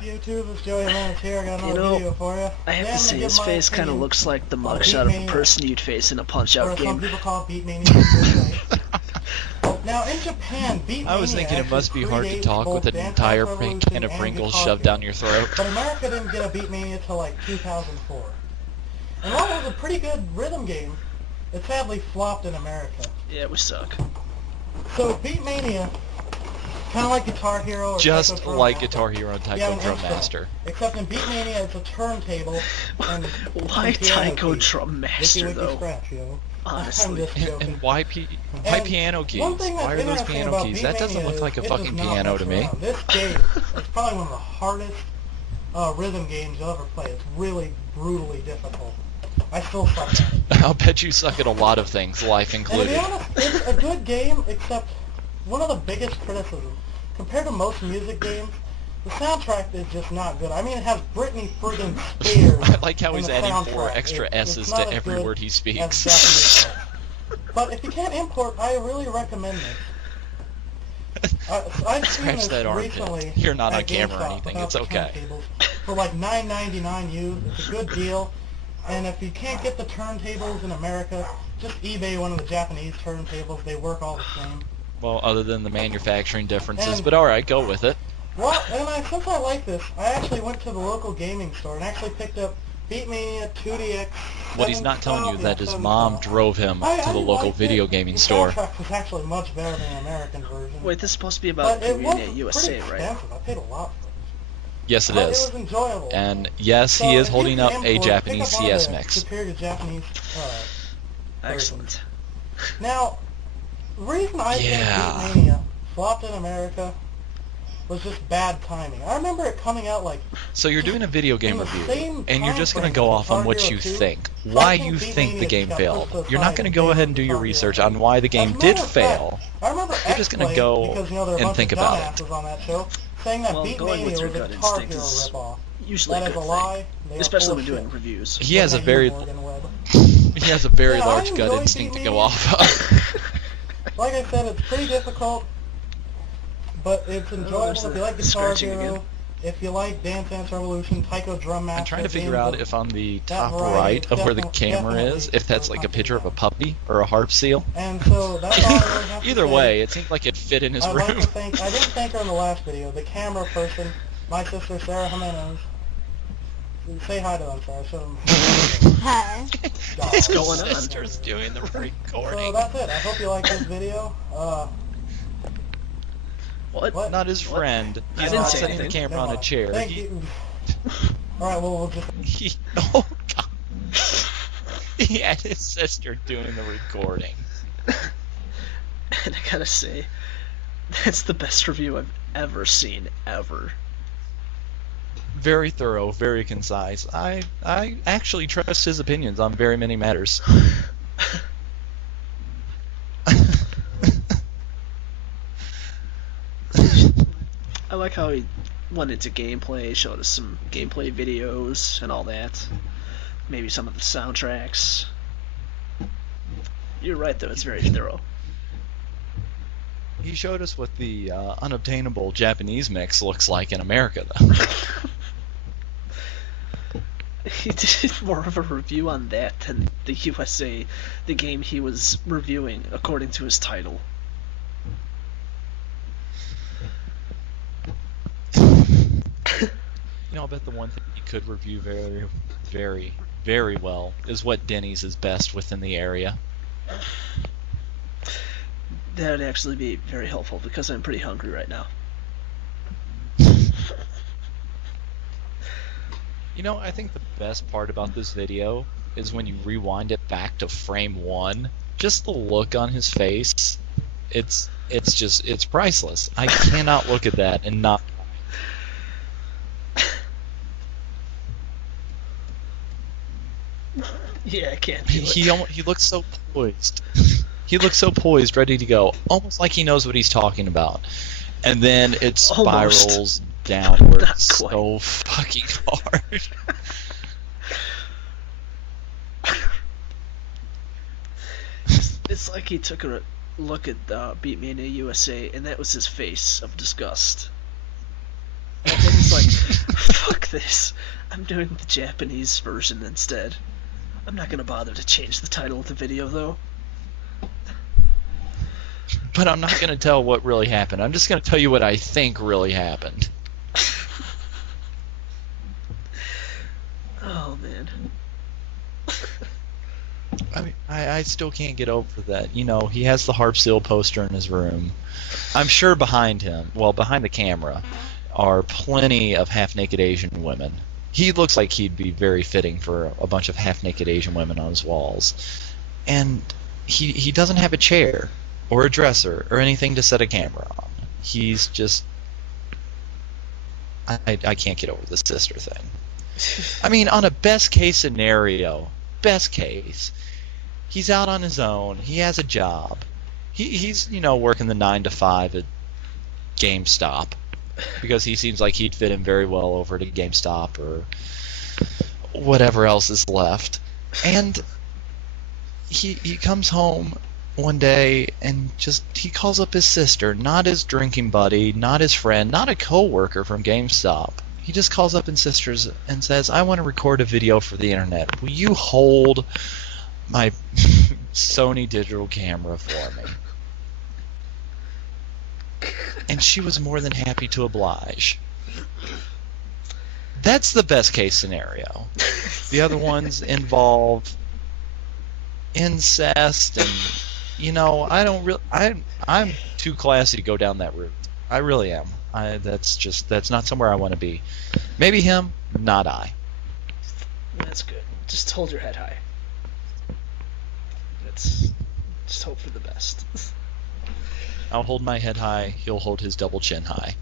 YouTube? It's Joey Lance here. I got another video for you. I have to say, his face kind of looks like the mugshot of a person you'd face in a Punch-Out game. Some people call it Beatmania. Now, in Japan, Beatmania I was thinking it must be hard to talk with an entire can of Pringles shoved down your throat. But America didn't get a Beatmania until like 2004. And while it was a pretty good rhythm game, it sadly flopped in America. Yeah, we suck. So Beatmania, kind of like Guitar Hero or just Taiko like Drum Guitar Hero and Taiko Drum Master. Except in Beatmania, it's a turntable. And why Taiko Drum Master, though? Scratch, you know? Honestly. And why piano keys? Why are those piano keys? That doesn't look like a fucking piano to me. This game is probably one of the hardest rhythm games you'll ever play. It's really brutally difficult. I still suck at it. I'll bet you suck at a lot of things, life included. And to be honest, it's a good game, except one of the biggest criticisms, compared to most music games, the soundtrack is just not good. I mean, it has Britney friggin' Spears. I like how he's adding 4 extra S's to every word he speaks. But if you can't import, I really recommend it. I've seen Scratch this that recently. armpit. You're not on camera or anything. It's okay. For like $9.99 used, it's a good deal. And if you can't get the turntables in America, just eBay one of the Japanese turntables. They work all the same. Well, other than the manufacturing differences, but alright, go with it. Well, and since I like this, I actually went to the local gaming store and actually picked up Beatmania 2DX. What he's not telling you that his mom drove him to the local video gaming store. The soundtrack was actually much better than the American version. Wait, this is supposed to be about Badmania USA, right? I paid a lot for it. Yes, it is. It was enjoyable. And yes, he is holding up a Japanese CS mix. Superior Japanese. Excellent. Now, the reason I think Beatmania flopped in America was just bad timing. I remember it coming out like... So you're doing a video game review, and you're just going to go off on what you think. Why you think the game failed. You're not going to go ahead and do your research on why the game did fail. You're just going to go and think about it. Saying that Beatmania was a Guitar Hero ripoff. Usually a good thing. Especially when doing reviews. He has a very large gut instinct to go off of. Like I said, it's pretty difficult, but it's enjoyable if you like Guitar Hero, if you like Dance Dance Revolution, Taiko Drum Master. I'm trying to figure out if on the top right of where the camera is, if that's like a picture of a puppy or a harp seal. And so that's all I really have to Either say. way, it seemed like it fit in his room. I didn't thank her in the last video. The camera person, my sister Sarah Jimenez. Say hi to them, Sarah. Show them. Hi. What's going on? His sister's doing the recording. So that's it. I hope you like this video. What? Not his friend. I He's didn't not say setting the anything. camera on a chair. Thank you. Alright, well, we'll just... Oh, God. He had his sister doing the recording. And I gotta say, that's the best review I've ever seen, ever. Very thorough, very concise. I actually trust his opinions on very many matters. I like how he went into gameplay, showed us some gameplay videos and all that. Maybe some of the soundtracks. You're right, though, it's very thorough. He showed us what the unobtainable Japanese mix looks like in America, though. He did more of a review on that than the USA, the game he was reviewing, according to his title. You know, I bet the one thing he could review very, very, very well is what Denny's is best within the area. That would actually be very helpful because I'm pretty hungry right now. You know, I think the best part about this video is when you rewind it back to frame 1. Just the look on his face, it's priceless. I cannot look at that and not. Yeah, I can't do it. He looks so poised. He looks so poised, ready to go, almost like he knows what he's talking about. And then it spirals downwards so fucking hard. It's like he took a look at Beatmania USA, and that was his face of disgust. And then he's like, this. I'm doing the Japanese version instead. I'm not gonna bother to change the title of the video, though. But I'm not going to tell what really happened. I'm just going to tell you what I think really happened. Oh, man. I mean, I still can't get over that. You know, he has the Harp Seal poster in his room. I'm sure behind him, well, behind the camera, are plenty of half-naked Asian women. He looks like he'd be very fitting for a bunch of half-naked Asian women on his walls. And he doesn't have a chair or a dresser or anything to set a camera on. He's just... I can't get over the sister thing. I mean, on a best-case scenario, best case, he's out on his own. He has a job. He's, you know, working the 9 to 5 at GameStop because he seems like he'd fit in very well over to GameStop or whatever else is left. And he comes home one day and he calls up his sister, not his drinking buddy, not his friend, not a co-worker from GameStop. He just calls up his sisters and says, I want to record a video for the internet. Will you hold my Sony digital camera for me? And she was more than happy to oblige. That's the best case scenario. The other ones involve incest and, you know, I'm too classy to go down that route. I really am. That's not somewhere I want to be. Maybe him, not I. That's good. Just hold your head high. Just hope for the best. I'll hold my head high. He'll hold his double chin high.